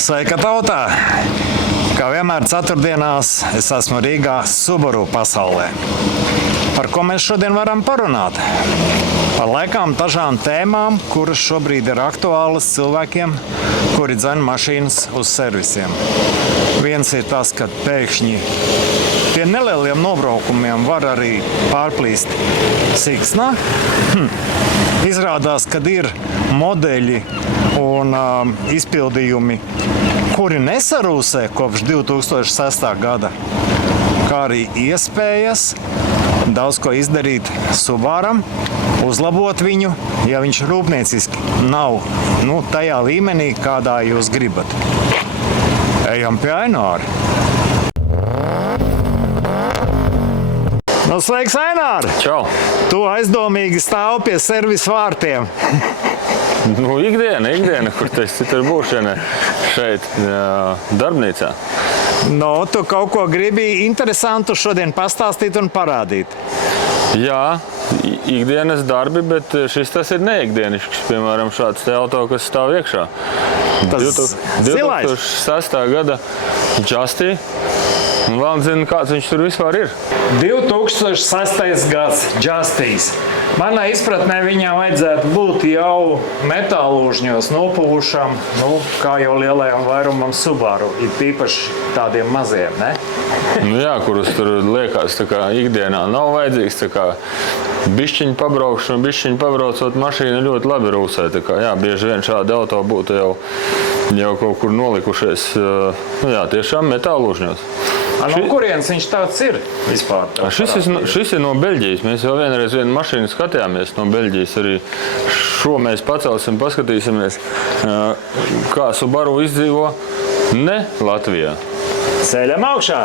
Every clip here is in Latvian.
Sveika tautā! Kā vienmēr ceturtdienās es esmu Rīgā Subaru pasaulē. Par ko mēs šodien varam parunāt? Par laikām dažām tēmām, kuras šobrīd ir aktuālas cilvēkiem, kuri dzen mašīnas uz servisiem. Viens ir tas, ka pēkšņi pie nelieliem nobraukumiem var arī pārplīst siksna. Izrādās, ka ir modeļi un izpildījumi, kuri nesarūsē kopš 2006. gada, kā arī iespējas daudz ko izdarīt Subaram, uzlabot viņu, ja viņš rūpnieciski nav tajā līmenī, kādā jūs gribat. Ejam pie Aināra. Sveiks, Ainār! Čau! Tu aizdomīgi stāv pie servisa vārtiem. Ikdiena, kur tas citur būšana šeit, darbnīcā. Tu kaut ko gribi interesantu šodien pastāstīt un parādīt. Jā, ikdienas darbi, bet šis tas ir neikdienišks. Piemēram, šāds te auto, kas stāv iekšā. Tas zilais? 2006. gada Justy. Un vēl zinu, kāds viņš tur vispār ir. 2006. gads Justys. Manā izpratnē viņam vajadzētu būt jau metālūžņos nopūšam, kā jau lielajam vairumam Subaru, ir tīpaši tādiem maziem, ne? Jā, kurus tur liekas tā kā ikdienā nav vajadzīgs, tā kā bišķiņu pabraukšanu, bišķiņu pabraucot mašīnu ļoti labi rūsē. Tā kā, jā, bieži vien šādi auto būtu jau kaut kur nolikušies, tiešām metālūžņos. No kurienes viņš tāds ir vispār? Šis ir no Beļģijas. Mēs jau vienreiz vienu mašīnu skatījāmies no Beļģijas. Arī šo mēs pacelsim, paskatīsimies, kā Subaru izdzīvo ne Latvijā. Ceļam augšā!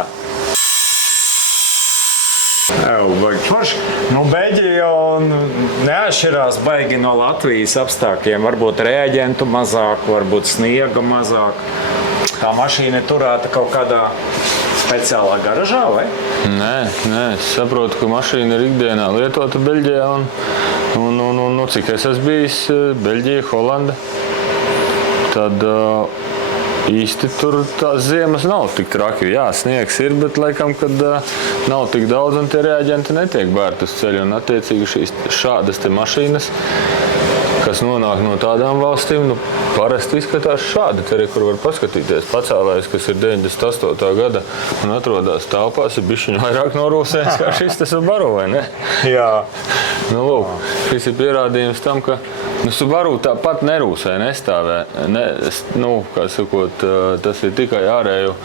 Beļģija jau neatšķirās baigi no Latvijas apstākļiem. Varbūt reaģentu mazāk, varbūt sniega mazāk. Tā mašīna ir turēta kaut kādā speciālā garažā, vai? Nē, es saprotu, ka mašīna ir ikdienā lietota Beļģijā. Un cik es esmu bijis Beļģija, Holanda, tad īsti tur tās ziemas nav tik traki. Jā, sniegs ir, bet laikam, kad nav tik daudz un tie reaģenti netiek bērti uz ceļu. Un attiecīgi šādas te mašīnas, kas nonāk no tādām valstīm, parasti izskatās šādi. Te arī, kur var paskatīties. Pacēlājs, kas ir 98. gada un atrodas telpās, ir bišķiņu vairāk norūsējis, kā šis tas Subaru, vai ne? Jā. Šis ir pierādījums tam, ka Subaru tāpat nerūsē, nestāvē. Kā sakot, tas ir tikai ārēju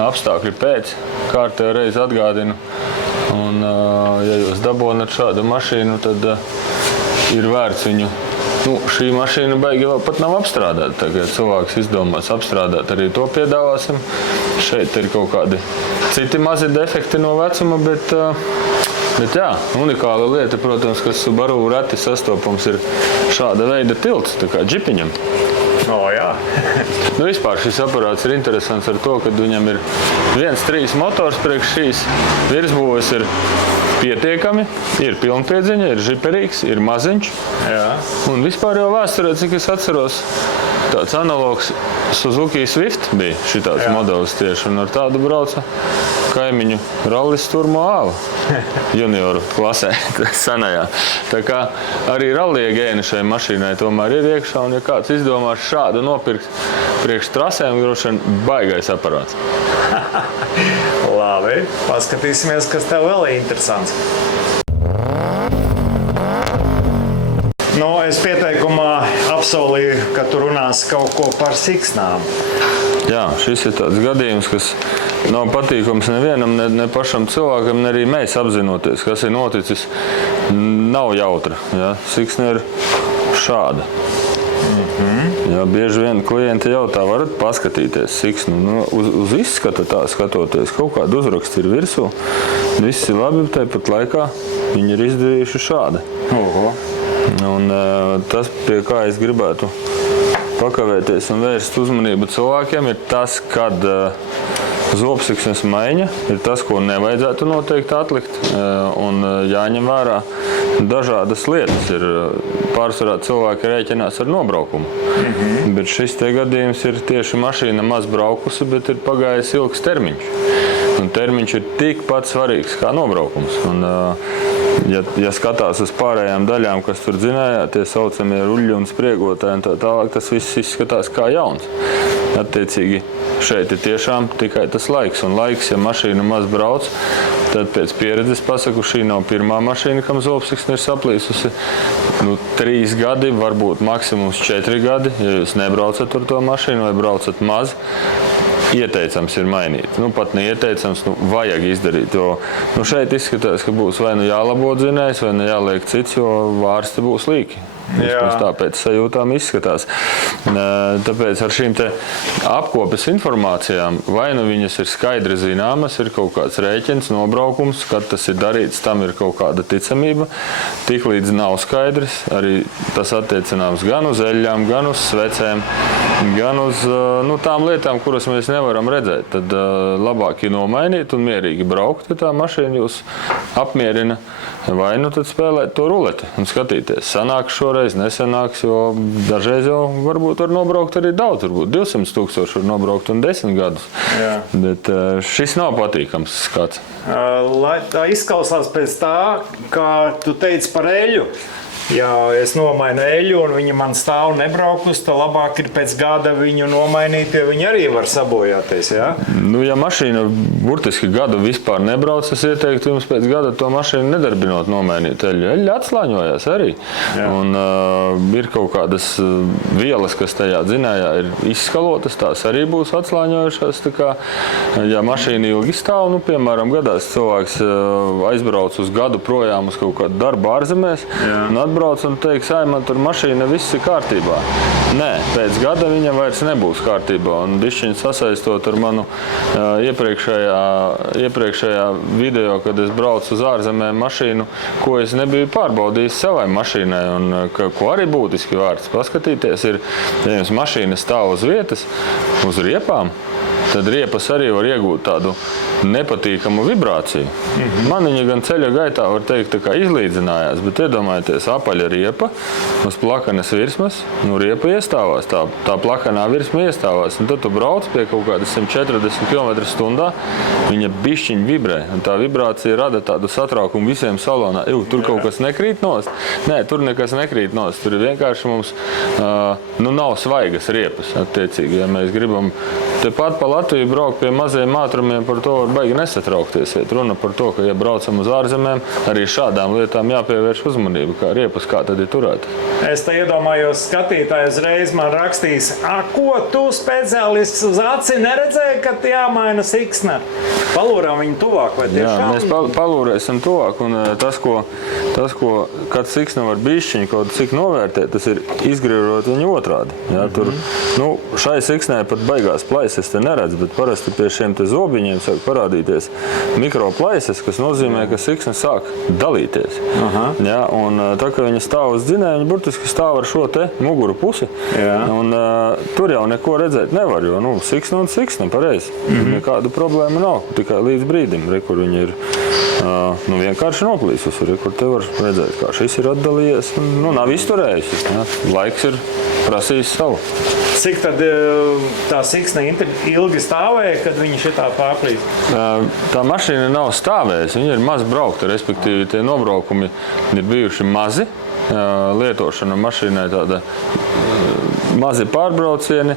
apstākļu pēc. Kārtējo reizi atgādinu. Un, ja jūs dabonat šādu mašīnu, tad ir vērts viņu. Šī mašīna baigi vēl pat nav apstrādāta. Tagad cilvēks izdomās apstrādāt, arī to piedāvāsim. Šeit ir kaut kādi citi mazi defekti no vecuma, bet jā, unikāla lieta, protams, kas Subaru reti sastopams ir šāda veida tilts, tā kā džipiņam. Jā. Vispār šis aparāts ir interesants ar to, ka viņam ir 1.3 motors priekš šīs virsbūves ir pietiekami, ir pilnpiedziņa, ir žiperīgs, ir maziņš. Jā. Un vispār jau vēsturē, cik es atceros, tāds analogs Suzuki Swift bija šitāds modelis tieši, un ar tādu brauca kaimiņu rallis Turmo Āva junioru klasē, senajā. Tā kā arī rallija gēni šai mašīnai tomēr ir iekšā, un ja kāds izdomās šādu nopirkt priekš trasēm, droši vien baigais aparāts. Labi, paskatīsimies, kas tev vēl ir interesants. Es pieteikumā apsolīju, ka tu runāsi kaut ko par siksnām. Jā, šis ir tāds gadījums, kas nav patīkams nevienam, ne pašam cilvēkam, ne arī mēs apzinoties, kas ir noticis, nav jautra. Ja? Siksna ir šāda. Jā, bieži vien klienti jautā, varat paskatīties siksnu. Uz izskata tā skatoties, kaut kādu uzrakstu ir virsū. Viss ir labi, tāpat laikā viņi ir izdarījuši šādi. Un tas, pie kā es gribētu pakavēties un vērst uzmanību cilvēkiem, ir tas, kad Zobsiksnes maiņa ir tas, ko nevajadzētu noteikti atlikt, un jāņem vērā dažādas lietas. Ir pārsvarā cilvēki rēķinās ar nobraukumu, bet šis te gadījums ir tieši mašīna maz braukusi, bet ir pagājis ilgs termiņš. Un termiņš ir tikpat svarīgs kā nobraukums. Un, ja skatās uz pārējām daļām, kas tur dzinējā, tie saucamie ruļļi un spriegotāji un tā tālāk, tas viss izskatās kā jauns. Attiecīgi, šeit ir tiešām tikai tas laiks. Un laiks, ja mašīna maz brauc, tad pēc pieredzes pasaku, šī nav pirmā mašīna, kam zobsiksne ir saplīsusi. 3 gadi, varbūt maksimums 4 gadi, ja jūs nebraucat ar to mašīnu vai braucat maz. Ieteicams ir mainīt. Pat neieteicams, vajag izdarīt, jo šeit izskatās, ka būs vai jālabo dzinējs, vai jāliek cits, jo vārsti būs līki. Tāpēc sajūtām izskatās. Tāpēc ar šīm te apkopes informācijām, vai viņas ir skaidri zināmas, ir kaut kāds rēķins, nobraukums, kad tas ir darīts, tam ir kaut kāda ticamība. Tiklīdz nav skaidrs, arī tas attiecināms gan uz eļļām, gan uz svecēm, gan uz tām lietām, kuras mēs nevaram redzēt. Tad labāk ir nomainīt un mierīgi braukt, ja tā mašīna jūs apmierina. Vai tad spēlēt to ruleti un skatīties. Sanāks šoreiz, nesanāks, jo dažreiz jau varbūt var nobraukt arī daudz, varbūt 200 000 var nobraukt un 10 gadus. Jā. Bet šis nav patīkams skats. Lai tā izklausās pēc tā, kā tu teici par eļu. Ja es nomainu eļu un viņa man stāv nebraukus, tad labāk ir pēc gada viņu nomainīt, jo viņa arī var sabojāties, jā? Ja mašīna burtiski gadu vispār nebrauc, es ieteiktu jums pēc gada to mašīnu nedarbinot nomainīt eļu. Eļa atslāņojās arī. Jā. Un ir kaut kādas vielas, kas tajā dzinējā ir izskalotas, tās arī būs atslāņojušās. Tā kā, ja mašīna ilgi stāv, piemēram, gadās cilvēks aizbrauc uz gadu projām uz kaut kādu darbu ārzemēs, un atbrauc un teiks, man tur mašīna viss ir kārtībā. Nē, pēc gada viņa vairs nebūs kārtībā. Un bišķiņ sasaistot ar manu iepriekšējā video, kad es braucu uz ārzemēm mašīnu, ko es nebiju pārbaudījis savai mašīnai. Un ko arī būtiski vārds paskatīties ir, ja jums mašīna stāv uz vietas, uz riepām, tad riepas arī var iegūt tādu nepatīkamu vibrāciju. Man viņa gan ceļa gaitā, var teikt, tā kā izlīdzinājās, bet iedomājieties, apaļa riepa uz plakanas virsmas, riepa iestāvās, tā plakanā virsma iestāvās, un tad tu brauc pie kaut kādas 140 km/h, viņa bišķiņ vibrē, un tā vibrācija rada tādu satraukumu visiem salonā. Tur kaut kas nekrīt nost? Nē, tur nekas nekrīt nost, tur ir vienkārši mums nav svaigas riepas, attiecīgi, ja mēs gribam tepat pa Latviju braukt pie maziem ātrumiem, par to var baigi nesatraukties. Runa par to, ka, ja braucam uz ārzemēm, arī šādām lietām jāpievērš uzmanību, kā riepas, kā tad ir turēt. Es te iedomājos, skatītāji uzreiz man rakstīs, ko tu speciālists uz aci neredzēji, kad jāmaina siksna? Palūrām viņu tuvāk, vai tiešām? Jā, mēs palūrēsim tuvāk, un tas, ko kad siksna var bišķiņu kaut cik novērtēt, tas ir izgriežot viņu otrādi. Jā, tur, šai siksnai pat baigās plaisas te neredz, bet parasti pie šiem te zobiņiem sāk parādīties mikroplaisas, kas nozīmē, ka siksna sāk dalīties. Jā, un tā, ka viņa stāv uz dzinēja, viņa burtiski stāv ar šo te muguru pusi. Jā. Un tur jau neko redzēt nevar, jo siksna un siksna, pareizi. Nekādu problēmu nav, tikai līdz brīdim, kur viņa ir vienkārši noplīsusi, kur te var redzēt, kā šis ir atdalījies. Nav izturējis. Laiks ir prasījis savu. Cik tad tā siksna ilgi stāvēja, kad viņa šitā pārplīst? Tā mašīna nav stāvējusi, viņa ir maz braukta, respektīvi tie nobraukumi ir bijuši mazi. Lietošana mašīnai tāda mazi pārbraucieni,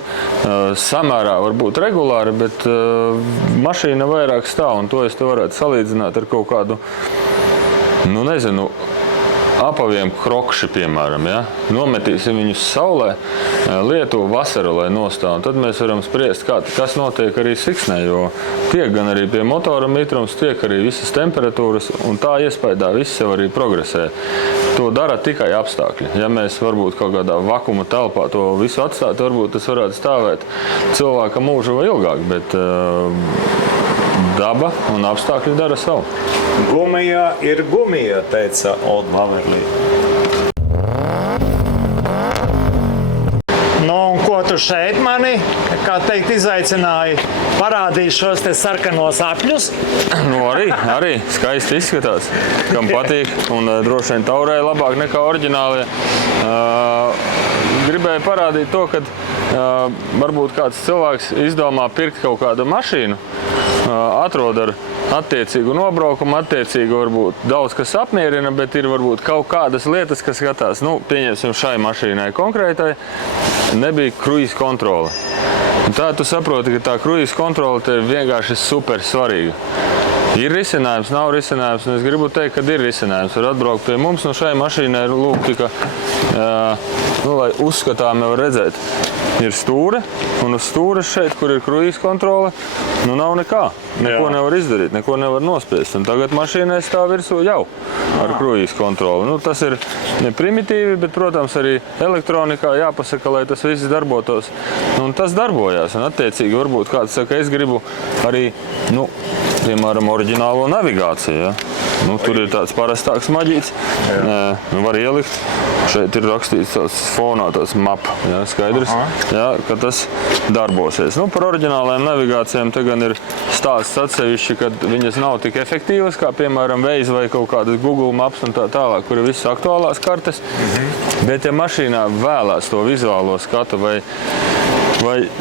samērā varbūt regulāri, bet mašīna vairāk stāv, un to es te varētu salīdzināt ar kaut kādu, apaviem krokši, piemēram, ja? Nometīsim viņus saulē, Lietuvu vasara, lai nostāv, un tad mēs varam spriest, kas notiek arī siksnē, jo tiek gan arī pie motora mitrums, tiek arī visas temperatūras, un tā iespējā viss jau arī progresē. To dara tikai apstākļi. Ja mēs varbūt kaut kādā vakuma telpā to visu atstātu, varbūt tas varētu stāvēt cilvēka mūžu vai ilgāk, bet daba un apstākļi dara savu. Gumija ir gumija, teica Old Waverlī. Un ko tu tu šeit mani, kā teikt, izaicināji parādīt šos te sarkanos apļus. Nu, arī skaisti izskatās, kam patīk, un droši vien taurē labāk nekā oriģinālie. Gribēju parādīt to, ka varbūt kāds cilvēks izdomā pirkt kaut kādu mašīnu, atrod ar attiecīgu nobraukumu, attiecīgi varbūt daudz kas apmierina, bet ir varbūt kaut kādas lietas, kas skatās, nu, pieņemsim šai mašīnai konkrētai, nebija kruīza kontrole. Un tā tu saproti, ka tā kruīza kontrole tev vienkārši super svarīga. Ir risinājums, nav risinājums, un es gribu teikt, ka ir risinājums. Var atbraukt pie mums, no šai mašīnai ir lūk tika, lai uzskatāmi var redzēt. Ir stūre, un uz stūres šeit, kur ir kruīza kontrole, nu nav nekā. Neko nevar izdarīt, neko nevar nospiest. Un tagad mašīnai stāv virsū jau ar kruīza kontroli. Nu, tas ir ne primitīvi, bet, protams, arī elektronikā jāpasaka, lai tas viss darbotos. Un tas darbojās. Un attiecīgi varbūt kāds saka, es gribu arī, nu, piemēram, oriģinālo navigāciju. Ja? Nu, tur ir tāds parastāks maģīts. Var ielikt. Šeit ir rakstīts tāds fonā, tāds map. Ja? Skaidrs, ja? Ka tas darbosies. Nu, par oriģinālajām navigācijām te gan ir stāsts atsevišķi, ka viņas nav tik efektīvas, kā, piemēram, Waze vai kaut kādas Google Maps un tā tālāk, kur ir visas aktuālās kartes. Bet, ja mašīnā vēlās to vizuālo skatu vai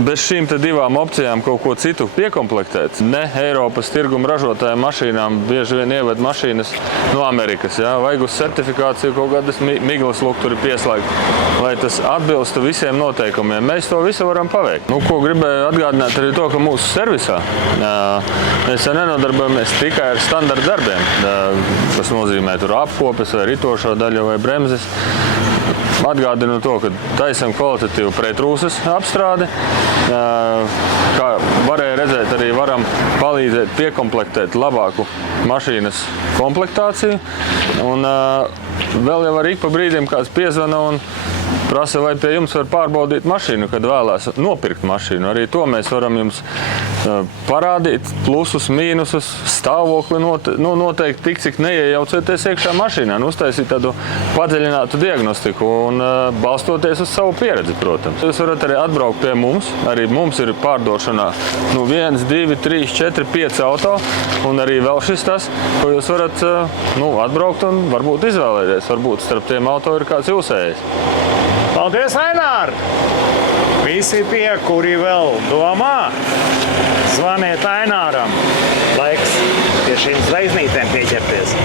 bez šīm te divām opcijām kaut ko citu piekomplektēt. Ne Eiropas tirguma ražotājiem mašīnām bieži vien ieved mašīnas no Amerikas. Ja? Vajag uz certifikāciju kaut kādas miglas lukturi pieslēgt, lai tas atbilstu visiem noteikumiem. Mēs to visu varam paveikt. Nu, ko gribēju atgādināt arī to, ka mūsu servisā mēs nenodarbojamies tikai ar standarta darbiem, kas nozīmē tur apkopes vai ritošo daļu vai bremzes. Atgādinu to, ka taisam kvalitatīvu pretrūsas apstrādi. Kā varēja redzēt, arī varam palīdzēt piekomplektēt labāku mašīnas komplektāciju. Un vēl jau arī pa brīdim kāds piezvana un prasa, vai pie jums var pārbaudīt mašīnu, kad vēlās nopirkt mašīnu. Arī to mēs varam jums parādīt, plusus, mīnusus, stāvokli noteikti tik, cik neiejaucoties iekšā mašīnā, un uztaisīt tādu padziļinātu diagnostiku un balstoties uz savu pieredzi, protams. Jūs varat arī atbraukt pie mums, arī mums ir pārdošanā 1, 2, 3, 4, 5 auto, un arī vēl šis tas, ko jūs varat atbraukt un varbūt izvēlēties, varbūt starp tiem auto ir kāds jūsējais. Paldies, Ainār! Visi tie, kuri vēl domā, zvaniet Aināram. Laiks pie šīm zvaigznītēm pieķerties.